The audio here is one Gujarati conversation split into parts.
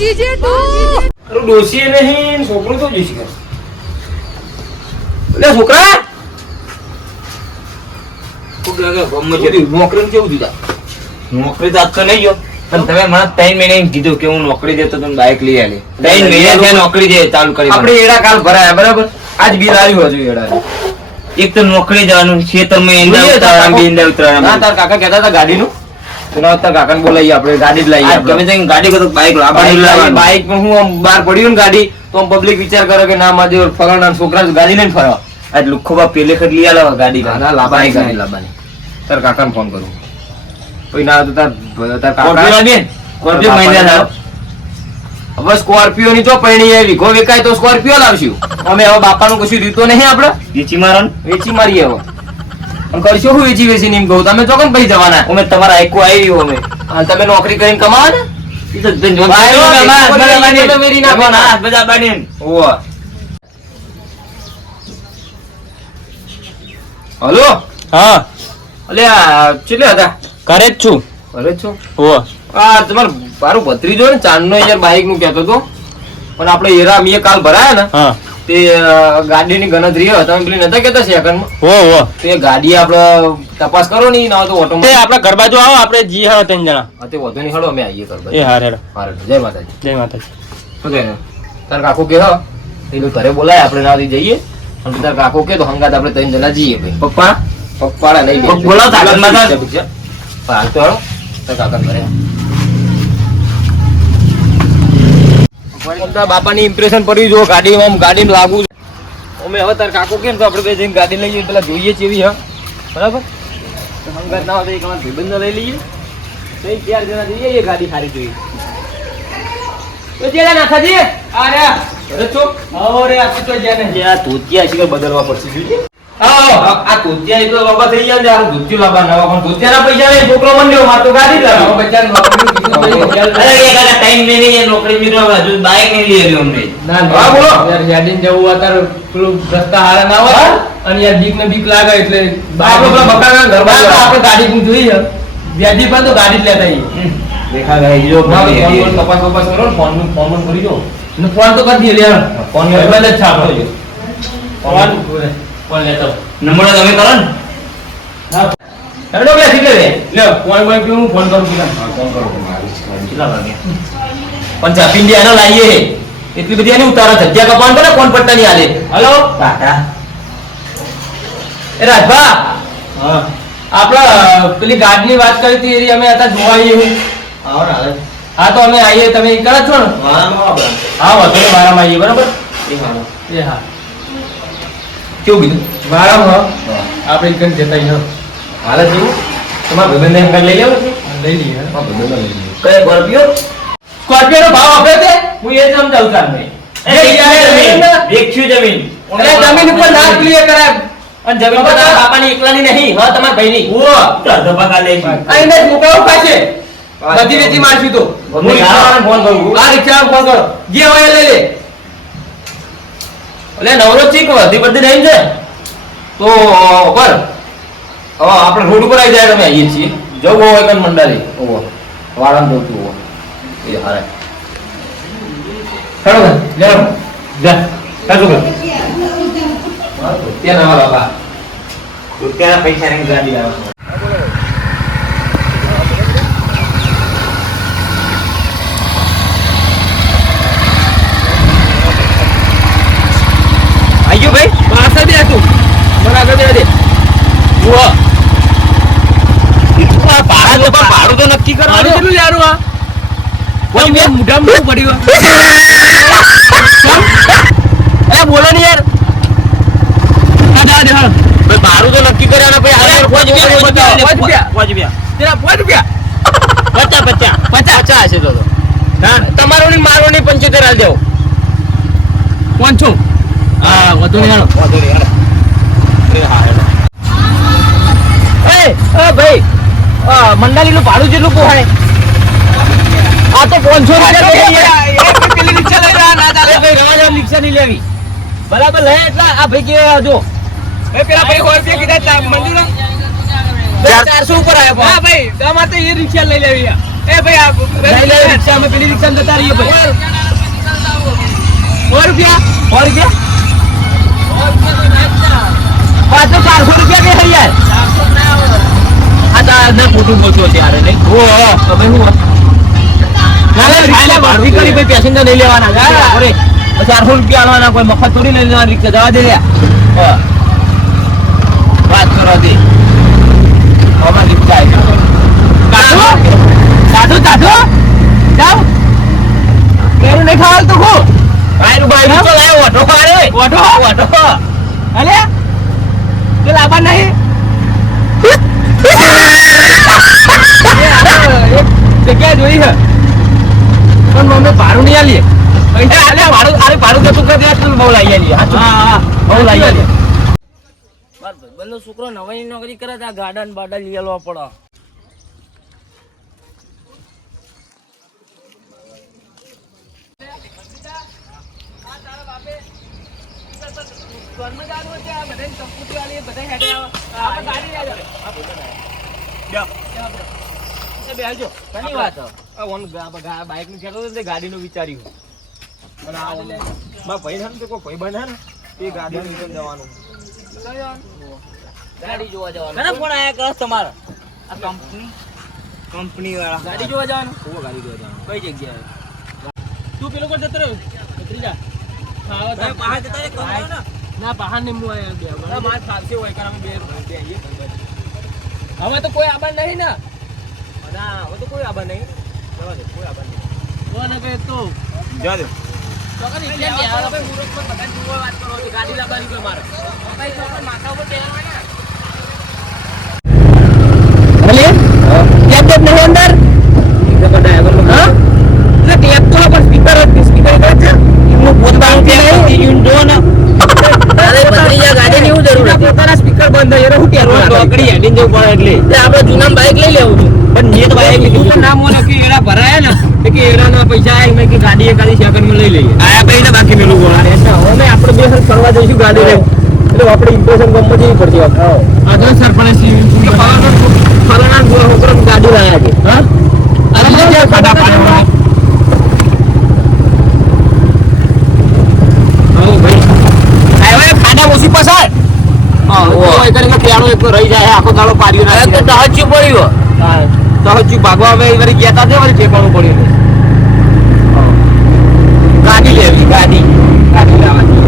જીજે તું અરે ડોસી નહીં છોકરો તો જોઈશ કે લે છોકરા નોકરી કેવું દીધા નોકરી તો આજ તો નહીં ગયો પણ તમે મને 3 મહિને કીધું કે હું નોકરી દેતો તમે બાઇક લઈ આલી 3 મહિને નોકરી દે ચાલુ કરી આપણે એડા કાલ ભરાયા બરાબર આજ બિલ આવ્યું હજુ એડા એક તો નોકરી જવાનું ખેતરમાં એંડા ઉતરાણા ના તાર કાકા કહેતા હતા ગાડીનું તો ના તાર કાકાને બોલાઈએ આપણે ગાડી જ લાવીએ તમે જઈને ગાડી કરો બાઇક લાવવાની બાઇક પણ હું આમ બહાર પડ્યું ને ગાડી તો આમ પબ્લિક વિચાર કરે કે ના મારા જેવો ફલાણા છોકરા ગાડી લઈને ફરવા આજ લુખોબા પેલે ખડ લઈ આલો ગાડી ના લાવવાની ગાડી લાવવાની તાર કાકાને ફોન કરું કોઈ ના તો તાર કાકા બેન કોર્પિયો મહિના લાવ હવે સ્કોર્પિયો ની તો પૈણી આવી ગો વેકાય તો સ્કોર્પિયો લાવશું અમે હવે બાપાનું કશું રીતો નહીં આપણે વેચી મારો વેચી મારીએ હવે પણ કરશો હું વેચી એમ કહું તમે ચોકન પૈ જવાના અમે તમારા આઈકો આવી અમે તમે નોકરી કરીને કમાવા ને હલો હા અલ્યા ચેલે હતા કરે જ છું ઘરે જ છો ઓ આ તમારું મારું ભત્રીજો ને ચાંદનો યાર બાઈક નું કહેતો હતો પણ આપણે એરા અમે કાલ ભરાયા ને હા તે ગાડીની ગણતરી હોય તમે પેલી નતા કેતા સેકન્ડમાં ઓ તે ગાડી આપણે તપાસ કરો ને ના તો ઓટો તે આપણા ઘર બાજુ આવો આપણે જી હા 3 જણા હા તે વધુ નહીં હળો અમે આવીએ કરવા એ હારે હારે જય માતાજી જય માતાજી શું કહે તાર કાકો કે હા એ ઘરે બોલાય આપણે નાથી જઈએ અને તાર કાકો કે તો હંગાત આપણે 3 જણા જઈએ ભાઈ પપ્પા પપ્પાડા નહીં બોલાવ તાર માતા હાલ તો હળો તાર કાકા ઘરે બાપાની ઇમ્પ્રેશન પડી જો ગાડીમાં ગાડીમાં લાગુ અમે હવે તાર કાકો કેમ તો આપણે બે જઈને ગાડી લઈએ પેલા જોઈએ છે એવી હા બરાબર તો હંગાત ના હોય તો એક અમારા ભાઈબંધને લઈ લઈએ તો 4 જણા જઈએ એ ગાડી સારી જોઈએ તો જેડા નાખાજી અરે અરે ચૂપ અરે આ તો જેને જે આ તોતિયા છે બદલવા પડશે જોઈએ આ તોતિયા તો બાબા થઈ જાય ને આ ધોતિયો લાવવા નવા પણ ધોતિયાના પૈસા નહીં છોકરો મંડ્યો માર તો ગાડી લાવો બચ્ચાને નોકરી અરે એ કાકા ટાઈમ મેની નોકરી મિત્રો હજુ બાઇક નહીં લઈ આવ્યો અમને ના હા બોલો યાર હેડિંગ જવું અત્યારે પેલું રસ્તા હારા ના હોય અને યાર બીક લાગે એટલે આપણે પેલા બકાના ઘરમાં આપણે ગાડી નું જોઈએ વ્યાજી પણ તો ગાડી જ લેતા આવીએ દેખા ગઈ જો ફોન તપાસ કરો ને ફોન કરી દો ને ફોન તો કરી દે યાર ફોન બંધ જ છે આપણો ફોન લેતો નંબર તમે કરો ને હા હેડો લે ઠીક લે ફોન કે હું ફોન કરું ફોન કરો કેટલા વાગ્યા પણ ચાપીન દે આનો લાવીએ એટલી બધી આની ઉતારા જગ્યા કપાણ કરે કોણ પટ્ટા ની આલે હલો કાકા એ રાજભા હા આપડા પેલી ગાડીની વાત કરી હતી એરી અમે હતા જોવા આવીએ હું આવો ને હાલે હા તો અમે આવીએ તમે ઈ કરો છો ને હા વધુ મારામાં આવીએ બરાબર એ હા કેવું કીધું મારામાં આપણે કઈ જતા અહીંયા હાલે જેવું તમારા ભાઈબંધને એમ લઈ લેવો છે લઈ લઈએ હા ભાઈબંધને લઈ લઈએ કઈ સ્કોર્પિયો સ્કોર્પિયો નો ભાવ આપે છે હું એ સમજાવું તમને વેચ્યું જમીન જમીન ઉપર ના ક્લિયર કરાય અને જમીન પર તારા બાપાની એકલાની નહીં હા તમારા ભાઈની ઓ ધબકા લે આઈને જ મુકાવ પાસે બધી વેચી મારશું તો હું રિક્ષાવાળાને ફોન કરું આ રિક્ષાવાળાને ફોન કરો જે હોય એ લઈ લે એટલે નવરો ચીક વધી બધી નહીં છે તો પર હવે આપણે રોડ ઉપર આવી જાય અમે આવીએ છીએ જવું હોય કન મંડાલી ઓવો વાળાને જોતું હોવો એ હારે હેડો લે જા કાજુ કર ત્યાં ના બાબા રૂપિયાના પૈસા ની ગાડી આવે આયો ભાઈ પાછા દે તું મને આગળ દે જુઓ ભાડું તો નક્કી કરવાનું કેટલું લેવાનું આ કોઈ બે મુઢામ શું પડ્યું એ બોલો ને યાર ભાઈ ભાડું તો નક્કી કર્યા ભાઈ પચાસ હશે તો તમારો ની મારો ની 75 હાલ દેવો કોણ છું હા વધુ નહીં ભાઈ મંડાલી નું ભાડું જેટલું પોહાય આ તો 500 રૂપિયા રિક્ષા નહીં લેવી બરાબર લે એટલે આ ભાઈ કે જો પેલા ભાઈ હોય કીધા મંજૂર 400 ઉપર આવ્યો હા ભાઈ તમારે તો એ રિક્ષા લઈ લેવી એ ભાઈ આ લઈ લે રિક્ષા અમે પેલી રિક્ષામાં જતા રહીએ ભાઈ 100 રૂપિયા પાછો 400 રૂપિયા કે હૈ યાર આ તો આ ખોટું બોલતો ત્યારે નહીં તમે હું ભાડું કરી ભાઈ પેસેન્જર નહીં લેવાના અરે 400 રૂપિયા આલવાના કોઈ મફત થોડી લઈ લેવાના રિક્ષા જવા દે લ્યા વાત કરો દે હવે રિક્ષા સાધુ જાવ કેરું નહીં ખાવા તો ખો ભાઈ તો લાયો ઓટો અલે તો લાવવા નહીં જગ્યા જોઈ છે પણ મમ્મી ભાડું નહીં આલીએ ભાડું જતું કરી દે બહુ લઈ આલીએ હા બહુ લઈ આલીએ બંને છોકરો નવાની નોકરી કરે તો આ ગાર્ડન બાર્ડન લઈ આલવા પડે ગાડી નું વિચાર્યું ભાઈ ને કોઈ ભાઈ બને ને એ ગાડી નું જવાનું ગાડી જોવા જવાનું મને ફોન આયા કરો તમારો આ કંપની વાળા ગાડી જોવા જવાનું ગાડી જોવા જવાનું કઈ જગ્યાએ તું પેલો પર જતો રહ્યો ત્રીજા ખાવા તો પહાડ જતા રે કમાવા ના પહાડ ને હું આયા બે માર ખાવશે હોય કારણ બે આવીએ હવે તો કોઈ આબાદ નહીં ને ના હવે તો કોઈ આબા નહીં જવા દે કોઈ આબા નહીં કોને કે તો જવા દે તો કદી એટલે કે આ ભાઈ મુરત પર બધા જોવા વાત કરો કે ગાડી લાવવાની કે મારે ભાઈ તો આપણે માથા ઉપર બેહવાના ભલે કેબ તો નહીં અંદર ડ્રાઈવર હા એટલે કેબ તો પર સ્પીકર છે એનું પોતાનું કે યુન દો ના અરે બદરીયા ગાડી ની હું જરૂર છે પોતાના સ્પીકર બંધ છે હું કે ટોકડી હેડીને જવું પડે એટલે આપણે જૂના બાઈક લઈ લેવું છે પણ જે તો બાઈક લીધું નામ ઓને કે એડા ભરાયા ને કે એડાના પૈસા આય મે કે ગાડી એકાદી સેકન્ડમાં લઈ લઈએ આયા ભાઈ ને બાકી મેલું ગોળા અમે આપણે બે હર ફરવા જઈશું ગાડી લઈને એટલે આપણે ઇમ્પ્રેશન ગમ જઈ પડતી આ સરપંચ કે ફલાણા છોકરો ગાડી લાયા છે હા અરે ખાડા પાડવા ઓછી પસાર ઓય કરીને કેણો એક રહી જાય આખો દાડો પાર્યો ના તો દહચ્યું પડ્યો હા દહચ્યું ભાગવા હવે વળી ગયા તા વળી ઠેકાણું પડ્યું ગાડી લેવી ગાડી લાવવાની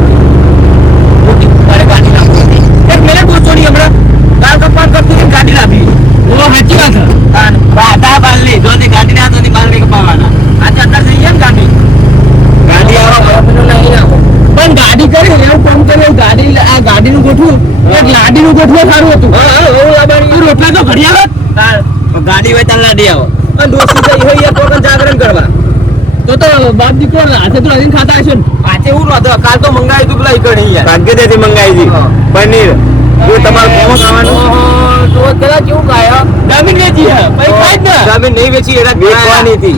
મોટી તારે ગાડી લાવવાની એક મિનિટ બોચોડી હમણાં કાલ કપાન કરતી હતી ગાડી લાવી ઓ સાચી વાત છે કાન બાટા બાલની જોની ગાડી ના જોની બાલની કપાવાના આજે અંદર જઈએ ને ગાડી આવો મને નહીં આવો પણ ગાડી કરી એવું કામ કર્યું ગાડી આ ગાડીનું ગોઠવું એક લાડીનું ગોઠવું સારું હતું હા એવું લાવવાની રોટલા તો ઘડી આવે ગાડી હોય ત્યાં લાડી આવો અને દોસ્તી થઈ હોય એક વખત જાગરણ કરવા તો બાપ દીકરો હાથે તો લઈને ખાતા હશે ને હાથે હું નતો કાલ તો મંગાવી તું પેલા ઈકડ યાર ભાગ્યદેથી મંગાવી હતી પનીર જો તમારે કોમ ખાવાનું તો પેલા કેવું ખાયો જમીન વેચી હે ભાઈ ખાઈ જ ને જમીન નહીં વેચી એના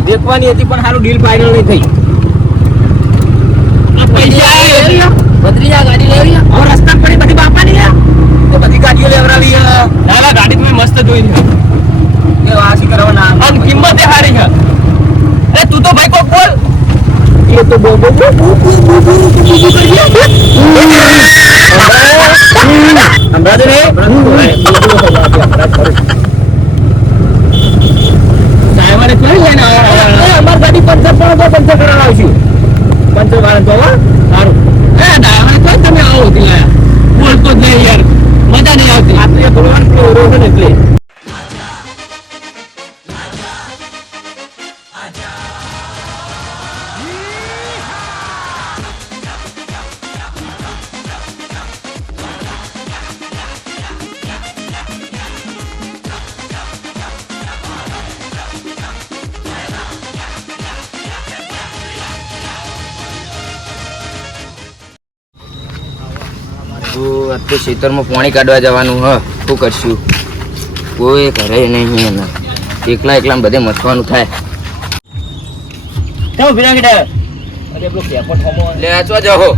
દેખવાની હતી પણ સારું ડીલ ફાઇનલ નહીં થઈ પૈસા બદરીયા ગાડી લેવી और રસ્તા પડી બધી બાપા ની તો બધી ગાડીઓ લેવરાવી ના ગાડી તમે મસ્ત જોઈ છે કે વાસી કરવાના અને કિંમત એ હારી છે અરે તું તો ભાઈ કોક બોલ એ તો બોલ હમણાં તો રે ડ્રાઈવરે કઈ લઈને આવ્યા અમાર ગાડી પંચર કરાવશું પંચર વાળા તો સારું એ ડ્રાઈવર કોઈ તમે આવો ત્યાં બોલતો જ નહીં યાર મજા નહીં આવતી આ તો એક રોડ છે ને એટલે તો ખેતરમાં પાણી કાઢવા જવાનું હ શું કરશું કોઈ ઘરે નહીં એના એકલા બધે મથવાનું થાય કેવો ભીના ગીડા અરે પેલો કેપટ હોમો લે આચવા જાઓ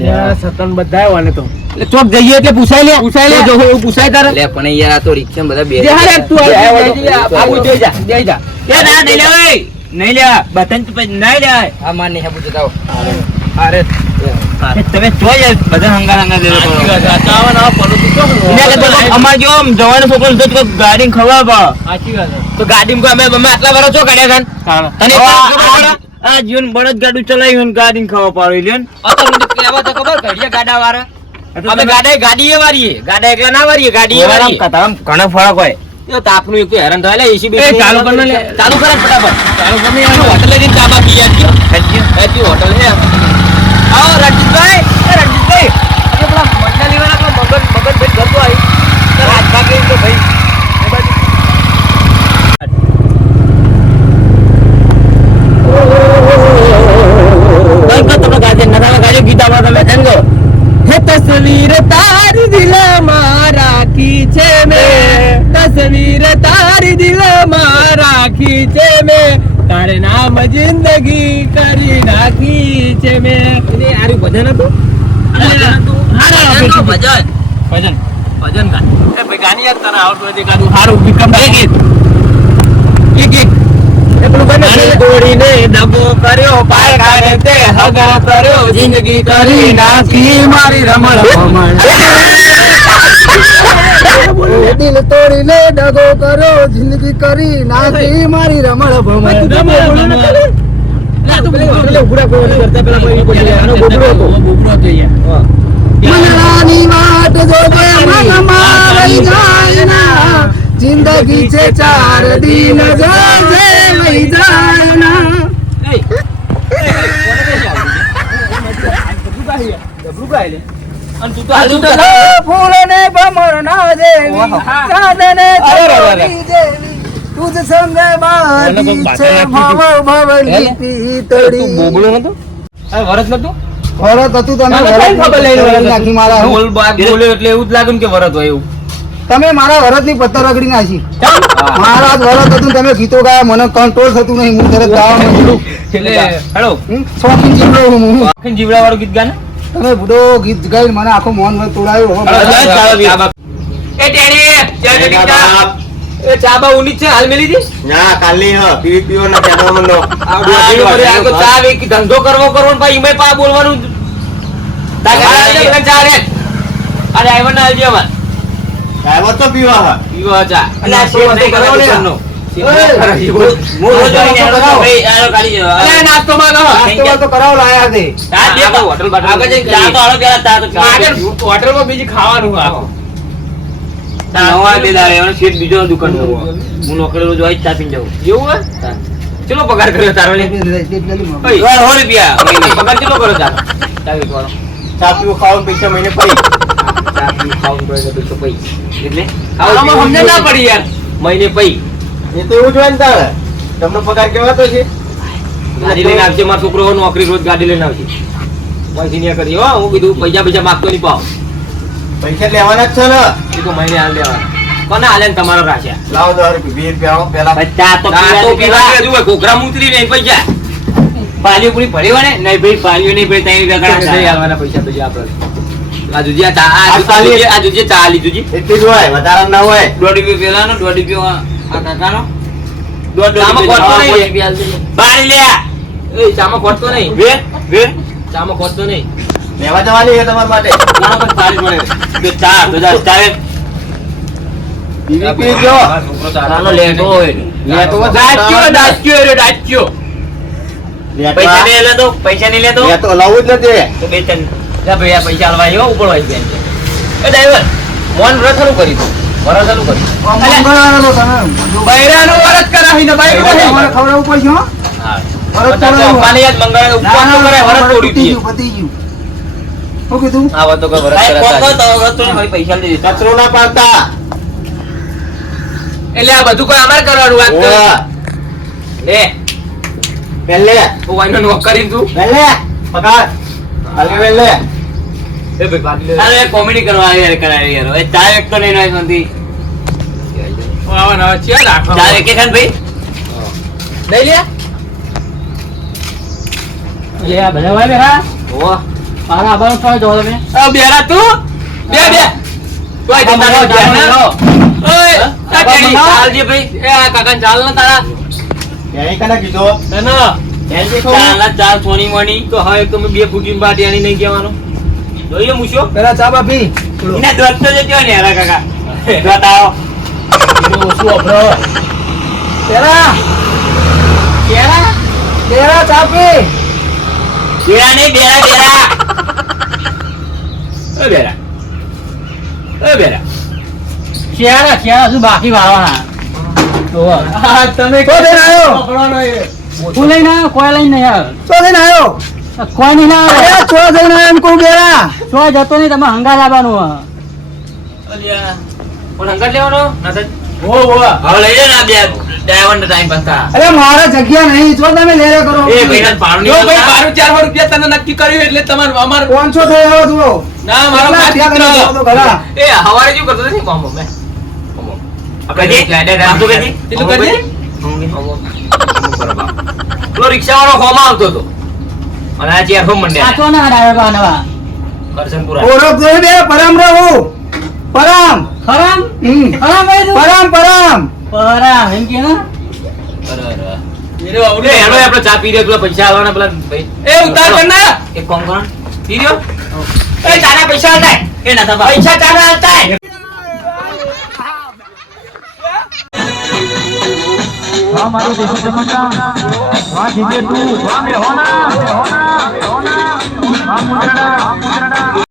યાર સતન બધાય વાને તો એટલે ચોક જઈએ એટલે પૂછાય લે જો એવું પૂછાય તારે લે પણ યાર આ તો રિક્ષા બધા બે જે હારે તું આવું જઈ જા એ ના નહીં લે ઓય નહીં લે બતન તો પછી નહીં લે આ માર નહીં પૂછો તાવ અરે તમે જોઈ બધા હંગા દેવો અમાર જો જવાનો છોકરો તો ગાડી ખવા તો ગાડીમાં અમે આટલા વર્ષ છો કાઢ્યા તને આ જીવન બળદ ગાડું ચલાવ્યું ગાડી ખવા પાડી લ્યો ને કહેવા તો ખબર કઢિયા ગાડા વાળા અમે ગાડીએ વારીએ ગાડા એકલા ના વારીએ ગાડીએ વારીએ ઘણો ફરક હોય એ તાપનું એક તો હેરાન થાય લે એસી એ ચાલુ કર ને લે. ચાલુ કર ફટાફટ ચાલુ કર ને હોટલ લઈને ચાબા પી આવજો હેજી હોટલ હે આવો રણજીતભાઈ આપણે પેલા મંડળી વાળા પેલા મગન ભાઈ ઘર તો આવી તો હાથ ભાગે તો ભાઈ એ બાજુ હે તસવીર તારી દિલમાં રાખી છે મેં તસવીર તારી દિલમાં રાખી છે મેં તારે નામ જિંદગી કરી નાખી છે મેં એને આરું ભજન હતું ભજન ભજન ભજન ગા એ ભાઈ ગાની યાદ તને આવડતું હોય તે ગાનું હારું વિકમ ગીત એક એ પેલું બને દોડીને દગો કર્યો પાય કાઢે તે હગો કર્યો જિંદગી કરી નાખી મારી રમણ દિલ તોડીને દગો કર્યો જિંદગી કરી નાખી મારી રમણ મનડાની વાટ જોજે મનમાં રહી જાય ના જિંદગી છે 4 દિન જોજે વહી જાય ના ફૂલને ભમરના જેવી ચાંદને ચોરી જેવી તુજ સંગે બાંધી છે ભવ ભવની પીતળી વરસ નતું વરત હતું તમે વરત ખબર લઈને વરત નાખી મારા બોલ બોલ્યો એટલે એવું જ લાગે ને કે વરત હોય એવું તમે મારા વરતની પત્તર રગડી નાખી મારા વરત હતું તમે ગીતો ગાયા મને કંટ્રોલ થતું નહીં હું તરત ગાવા માંડ્યું એટલે હેલો શોખીન જીવડો હું આખી જીવડા વાળું ગીત ગાને તમે બુડો ગીત ગાઈને મને આખો મોહન તોડાયો એ ટેણી એ ચાબા ઉની છે હાલ મેલી દી ના કાલી હ પીવો ના કેનો મનો ચા વેકી ધંધો કરવો ને ભાઈ ઈમે પા બોલવાનું ચા રે અરે આઈવન ના આલજી અમાર આવો તો પીવા હ પીવા ચા અલા શેર નહીં કરાવો ને નાસ્તો માં તો કરાવ લાયા છે હોટલ માં બીજી ખાવાનું આખું નવા બે દાડે એનો શેઠ બીજો દુકાન નો હું નોકરી રોજ આઈ ચા પીને જાઉં એવું હે ચલો પગાર કર્યો તારો લે રૂપિયા પગાર ચલો કરો તારો ચાવી કરો ચા પીવો ખાવા પૈસા મહિને પડી ચા પી ખાવું પડે તો તો પૈ એટલે આમાં સમજે ના પડી યાર મહિને પૈ એ તો એવું જ હોય ને તારે તમને પગાર કેવાતો છે ગાડી લઈને આવશે મારો છોકરો નોકરી રોજ ગાડી લઈને આવશે પૈસા નહીં કરી હો હું કીધું પૈસા માંગતો નહીં પાવ પૈસા લેવાના જ છે ને એ તો મહિને હાલ દેવાના કોને હાલે ને તમારો રાખ્યા લાવો 10 રૂપિયા 20 રૂપિયા પેલા ચા તો પીવા હજુ ઘોઘરા મૂતરી નહીં પૈસા પાલીઓ પૂરી ભરી હોય ને નહીં ભાઈ પાલીઓ નહીં ભાઈ ત્યાં નહીં રગડા આવવાના પૈસા પછી આપણે આ જુજી આ જુજી ચા લીધું જી એટલી જ હોય વધારે ના હોય 1.5 રૂપિયા પેલાનો 1.5 રૂપિયા આ કાકાનો ચામાં ખોટતો નહીં બારી લે એ ચામાં ખોટતો નહીં ચામાં ખોટતો નહીં લેવા જવાની છે તમારા માટે ઘણો પણ સારી પડે બે ચા બધા ચાલે પીવી પી ગયો ચાલો લેતો હોય લેતો હોય દાચ્યો પૈસા નહીં લેતો લેતો લાવું જ નથી તો બે ત્રણ જા ભાઈ આ પૈસા આલવા આવ્યો ઉપર વાઈ ગયા એ ડ્રાઈવર મોન વ્રત ચાલુ કરી દો વરસ ચાલુ કરી બૈરાનું વરસ કરાવી ને બૈરું નહીં તમારે ખવડાવવું પડશે હો હા વરસ પચાસ અપ્પાને યાદ મંગળાને ઉપવાસ તો કરે વરસ તોડી દઈએ પતી ગયું શું કીધું આ વાત તો કોઈ વરસ ભાઈ કોણ કરાતા તો વસ્તુ ને ભાઈ પૈસા લઈ દીધા કચરો ના પાડતા એટલે આ બધું કોઈ અમારે કરવાનું વાત કરે ઓવા લે પહેલે તું વાઈનો નોક કરી તું પહેલે પગાર હાલે પહેલે એ ભાઈ બાકી લે અરે કોમેડી કરવા યાર કરાય યાર એ ચા એક તો નહીં નાય સંતી આવા ના છે રાખો ચા એક ખાન ભાઈ લઈ લે લે આ બધા વાલે હા ઓ મારા આબાનો છો જો તમે આ બેરા તું બે કોઈ જતા નહીં ધ્યાન. ઓય કાકા ચાલજે ભાઈ. એ આ કાકા ચાલ ને તારા. એની કને કીધો ના ચાલ ચાલ થોની મોની તો હવે તમે બે ફૂટી બાટી આની નહીં કહેવાનું. જોઈએ મૂછો પેલા ચા બાપી એને દોત તો જજો ને યાર કાકા દોત આવો ઓછું અભરો પેલા પેલા ચા પી બેરા નહીં બેરા બેરા ક્યાં હજુ બાકી વાળવાના તમે કો દઈને આવ્યો હું લઈને આવ્યો કોઈ લઈને નહીં આવ્યો ચો દઈને આવ્યો કોઈ નહીં ના અરે ચો દઈને આવ્યો એમ કહું બેરા કોઈ જતો નહીં તમે હંગાર લાવવાનું અલ્યા પણ હંગાત લેવાનો ના તો હવે લઈ લે ને આ બે ડ્રાઈવર નો ટાઈમ પાસ થા અરે મારા જગ્યા નહીં ચો તમે લેરે કરો એ ભાઈ પાણી જો ભાઈ 12,000 રૂપિયા તને નક્કી કર્યું એટલે તમારે અમાર 500 થઈ આવ્યો તું ના મારો કેટલા ખાસ થયા તમે મિત્ર. તો ખરા. એ હવારે જેવું કરતો નથી મામો મે આપણે આપતો કે કેટલું કરી પેલો રિક્ષા વાળો હોમાં આવતો હતો અને આ ચેર હોમ મંડે સાચો ના ડ્રાઈવર નવા કરશનપુરા ઓળખ જોઈ બે પરમ રહું પરમ ખરામ હમ. ખરામ ભાઈ તું પરમ પરા એમ કે ના એનો આપણે ચા પી રહ્યા પેલા પૈસા આવવાના પેલા ભાઈ એ ઉતાર કર ના એક કામ કરો પી રહ્યો એ ચાના પૈસા આલતા એ ના થા પૈસા ચાના આલતા મારું દેશો જમતા વાહ જીજે તું વાહ મે હોના